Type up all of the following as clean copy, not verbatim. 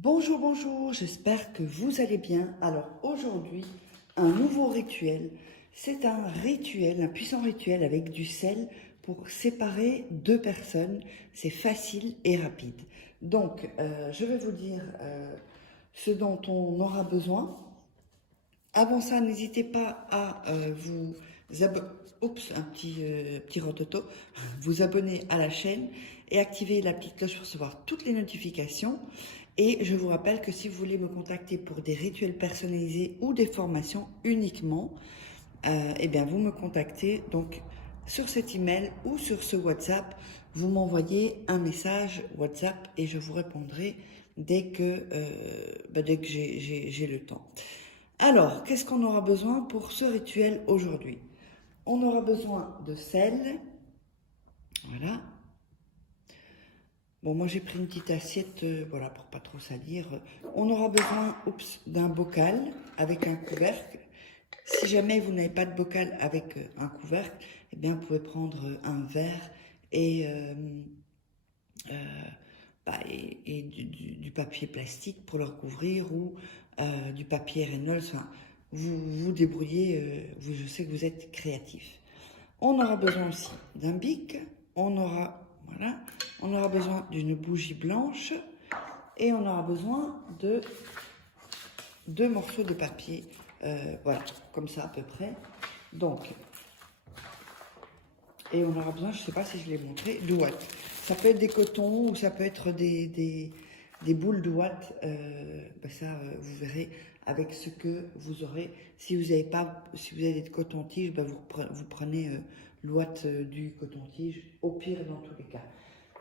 Bonjour, bonjour, j'espère que vous allez bien. Alors aujourd'hui, un nouveau rituel. C'est un rituel, un puissant rituel avec du sel pour séparer deux personnes. C'est facile et rapide. Donc, je vais vous dire ce dont on aura besoin. Avant ça, n'hésitez pas à vous abonner. Oups, un petit rototo. Vous abonner à la chaîne et activer la petite cloche pour recevoir toutes les notifications. Et je vous rappelle que si vous voulez me contacter pour des rituels personnalisés ou des formations uniquement, eh bien vous me contactez donc sur cet email ou sur ce WhatsApp. Vous m'envoyez un message WhatsApp et je vous répondrai dès que j'ai le temps. Alors, qu'est-ce qu'on aura besoin pour ce rituel aujourd'hui? On aura besoin de sel. Voilà. Bon, moi j'ai pris une petite assiette, voilà, pour pas trop salir. On aura besoin, d'un bocal avec un couvercle. Si jamais vous n'avez pas de bocal avec un couvercle, eh bien vous pouvez prendre un verre et, du papier plastique pour le recouvrir ou du papier Reynolds. Enfin, vous vous débrouillez, je sais que vous êtes créatif. On aura besoin aussi d'un bic, voilà, on aura besoin d'une bougie blanche et on aura besoin de 2 morceaux de papier, voilà, comme ça à peu près. Donc, et on aura besoin, je ne sais pas si je l'ai montré, de ouate. Ça peut être des cotons ou ça peut être des boules de ouate. Vous verrez avec ce que vous aurez. Si vous avez des cotons-tiges, vous prenez l'ouate du coton-tige, au pire dans tous les cas.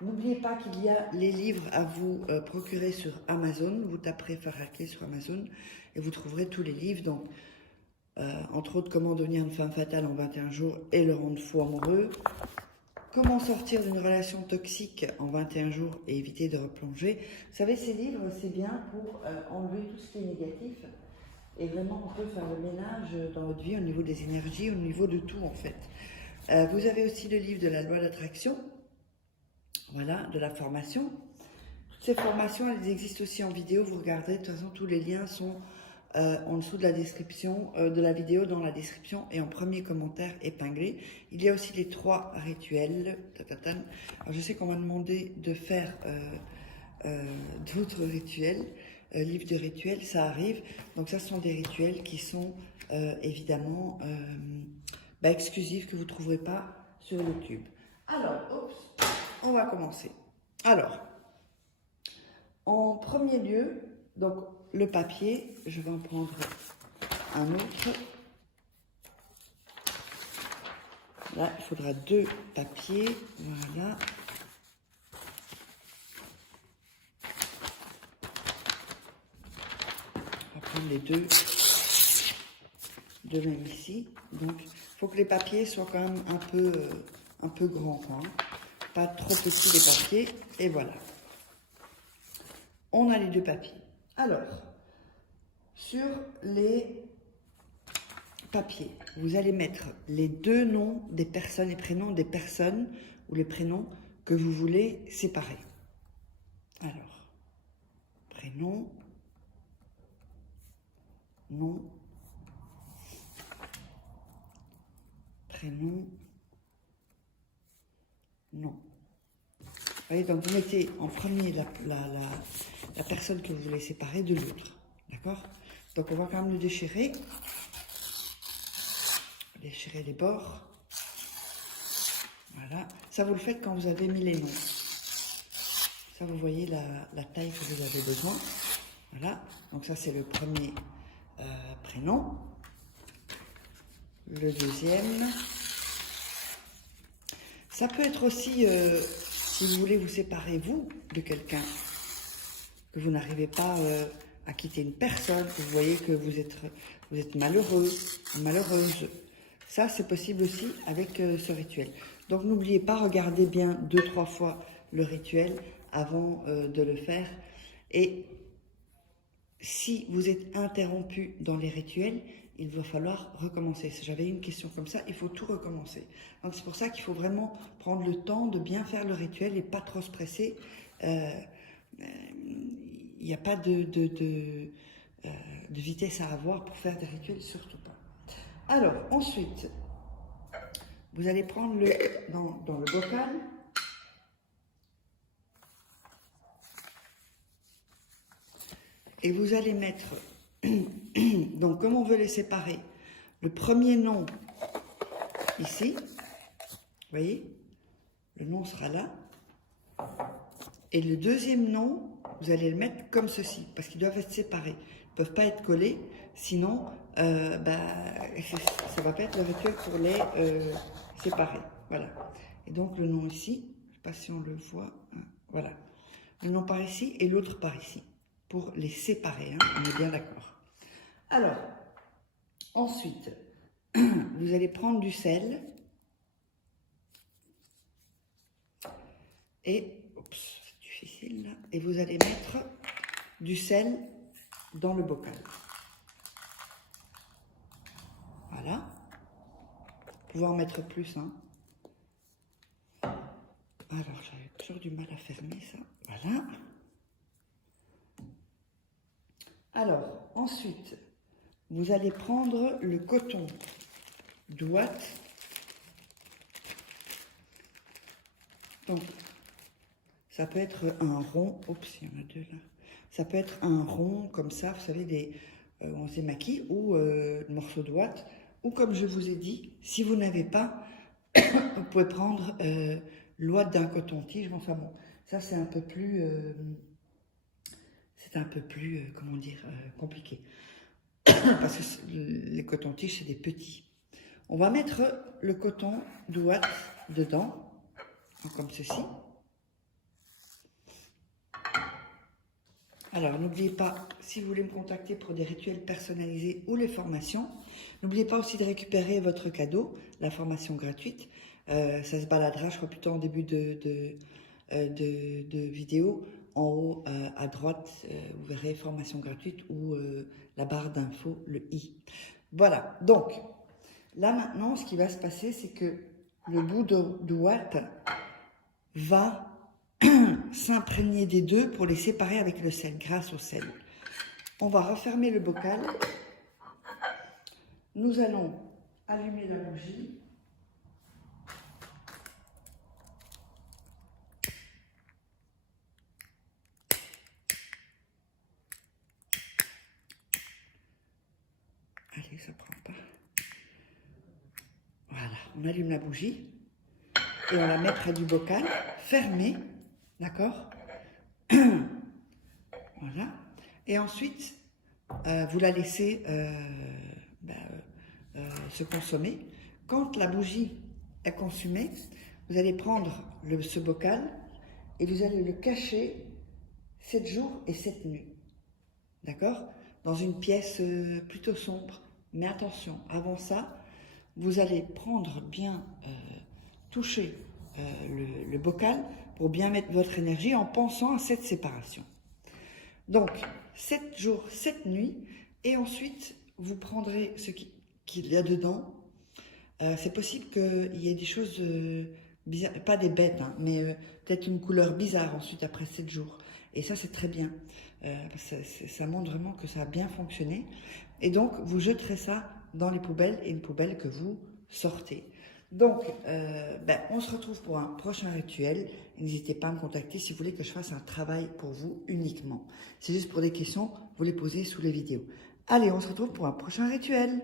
N'oubliez pas qu'il y a les livres à vous procurer sur Amazon. Vous taperez Faraké sur Amazon et vous trouverez tous les livres. Donc, entre autres, comment devenir une femme fatale en 21 jours et le rendre fou amoureux. Comment sortir d'une relation toxique en 21 jours et éviter de replonger. Vous savez, ces livres, c'est bien pour enlever tout ce qui est négatif. Et vraiment, on peut faire le ménage dans votre vie au niveau des énergies, au niveau de tout en fait. Vous avez aussi le livre de la loi d'attraction. Voilà, de la formation. Toutes ces formations, elles existent aussi en vidéo. Vous regardez, de toute façon, tous les liens sont en dessous de la description de la vidéo, dans la description et en premier commentaire épinglé. Il y a aussi les 3 rituels. Alors, je sais qu'on m'a demandé de faire d'autres rituels, livres de rituels, ça arrive. Donc ça, ce sont des rituels qui sont évidemment exclusifs, que vous ne trouverez pas sur YouTube. Alors, on va commencer. Alors, en premier lieu, donc le papier, je vais en prendre un autre. Là, il faudra 2 papiers. Voilà. On va prendre les deux de même ici. Donc, il faut que les papiers soient quand même un peu grands, quoi, hein. Pas trop petits les papiers. Et voilà. On a les 2 papiers. Alors, sur les papiers, vous allez mettre les 2 noms des personnes, les prénoms des personnes ou les prénoms que vous voulez séparer. Alors, prénom, nom, prénom, nom. Vous voyez, donc vous mettez en premier la personne que vous voulez séparer de l'autre. D'accord? Donc on va quand même le déchirer. Déchirer les bords. Voilà. Ça, vous le faites quand vous avez mis les noms. Ça, vous voyez la taille que vous avez besoin. Voilà. Donc ça, c'est le premier prénom. Le deuxième. Ça peut être aussi, si vous voulez vous séparer, vous, de quelqu'un, que vous n'arrivez pas à quitter une personne, que vous voyez que vous êtes malheureux, malheureuse. Ça, c'est possible aussi avec ce rituel. Donc, n'oubliez pas, regardez bien 2-3 fois le rituel avant de le faire. Et si vous êtes interrompu dans les rituels, il va falloir recommencer. Si j'avais une question comme ça, il faut tout recommencer. Donc, c'est pour ça qu'il faut vraiment prendre le temps de bien faire le rituel et pas trop se presser. Il n'y a pas de vitesse à avoir pour faire des rituels, surtout pas. Alors, ensuite, vous allez prendre dans le bocal, et vous allez mettre, donc comme on veut les séparer, le premier nom ici, vous voyez, le nom sera là, et le deuxième nom, vous allez le mettre comme ceci, parce qu'ils doivent être séparés, ils ne peuvent pas être collés, sinon ça ne va pas être le rituel pour les séparer, voilà. Et donc le nom ici, je ne sais pas si on le voit, hein, voilà, le nom par ici et l'autre par ici, pour les séparer, hein, on est bien d'accord. Alors, ensuite, vous allez prendre du sel et, oups, c'est difficile là, et vous allez mettre du sel dans le bocal. Voilà. Vous pouvez en mettre plus, hein. Alors, j'avais toujours du mal à fermer ça. Voilà. Alors, ensuite, vous allez prendre le coton d'ouate. Donc, ça peut être un rond. Oups, il y en a deux là. Ça peut être un rond comme ça, vous savez, on se maquille, ou un morceau d'ouate. Ou comme je vous ai dit, si vous n'avez pas, vous pouvez prendre l'ouate d'un coton-tige. Enfin bon, ça c'est un peu plus, comment dire, compliqué. Parce que les cotons-tiges, c'est des petits. On va mettre le coton d'ouate dedans, comme ceci. Alors, n'oubliez pas, si vous voulez me contacter pour des rituels personnalisés ou les formations, n'oubliez pas aussi de récupérer votre cadeau, la formation gratuite. Ça se baladera, je crois, plutôt en début de vidéo. En haut à droite, vous verrez formation gratuite ou la barre d'infos, le i. Voilà, donc, là maintenant, ce qui va se passer, c'est que le bout d'ouate va s'imprégner des deux pour les séparer avec le sel, grâce au sel. On va refermer le bocal. Nous allons allumer la bougie. Allez, ça prend pas. Voilà, on allume la bougie et on la met près du bocal, fermé, d'accord? Voilà. Et ensuite, vous la laissez se consommer. Quand la bougie est consumée, vous allez prendre ce bocal et vous allez le cacher 7 jours et 7 nuits. D'accord? Dans une pièce plutôt sombre. Mais attention, avant ça, vous allez prendre bien, toucher le bocal pour bien mettre votre énergie en pensant à cette séparation. Donc, 7 jours, 7 nuits, et ensuite, vous prendrez ce qu'il y a dedans. C'est possible qu'il y ait des choses bizarres, pas des bêtes, hein, mais peut-être une couleur bizarre ensuite après 7 jours. Et ça, c'est très bien. Ça montre vraiment que ça a bien fonctionné. Et donc, vous jeterez ça dans les poubelles, et une poubelle que vous sortez. Donc, on se retrouve pour un prochain rituel. N'hésitez pas à me contacter si vous voulez que je fasse un travail pour vous uniquement. C'est juste pour des questions, vous les posez sous les vidéos. Allez, on se retrouve pour un prochain rituel.